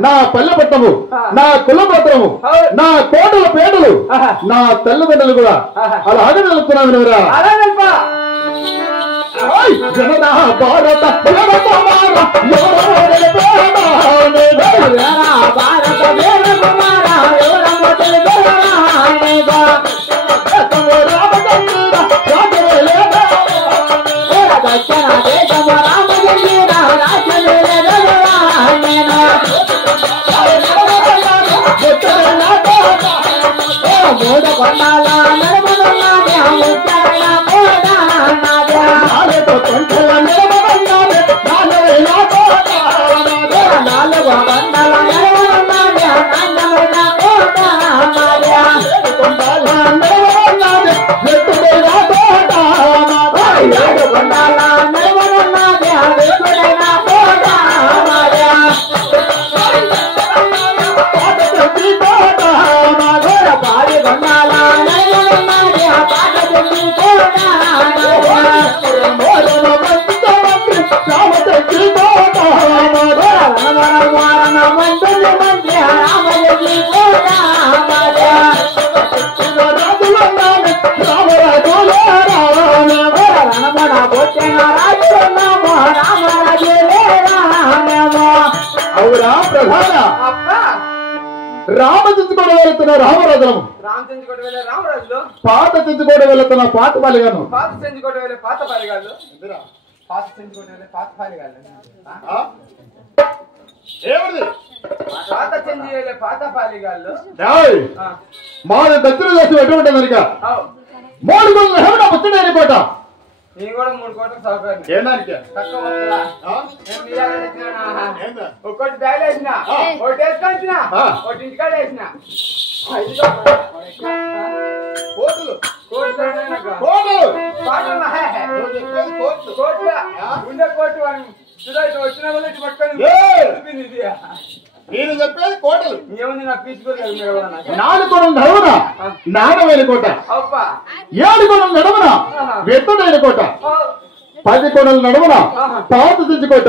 నా పల్లె పట్టము నా కుల పత్రము నా కోటల పేటలు నా తల్లిదండ్రులు కూడా అలాగే నిలుపుతున్నాను జనతా భారత Bye. అవురా ప్రధాన రామ తెచ్చుకోవడం వెళ్తున్న రామరాజులము పాత తెచ్చుకోవడం వెళ్తున్న పాత పాలిగాను పాత చెంచుకోవడం వెళ్ళే పాత పాలిగాళ్ళు పాత చెంచుకోవడం వెళ్ళే పాత పాలిగాళ్ళు పాత చెంచి వెళ్ళే పాత పాలిగాళ్ళు మాది దక్షిణ దేశం ఎటువంటి కనుక 3 కోట్ల హెవడ ముచ్చట అయిపోట నేను కూడా 3 కోట్ల సౌకర్యం ఏనానికి తక్కువ ఒకటి బ్యాగ్ వేసిన ఒకటి వేసుకొచ్చిన ఒకటి ఇంటికాడ వేసిన కోట్లు ఉండే కోట్లు వచ్చిన వాళ్ళు పట్టుకొని నేను చెప్పేది కోటలు ఏముంది నా పీచుకోలేదు 4 కోణం నడవన నాగవేల కోట 7 కోణం నడవన వెత్తడైన కోట 10 కోణాలు నడవన పాత తెచ్చుకోట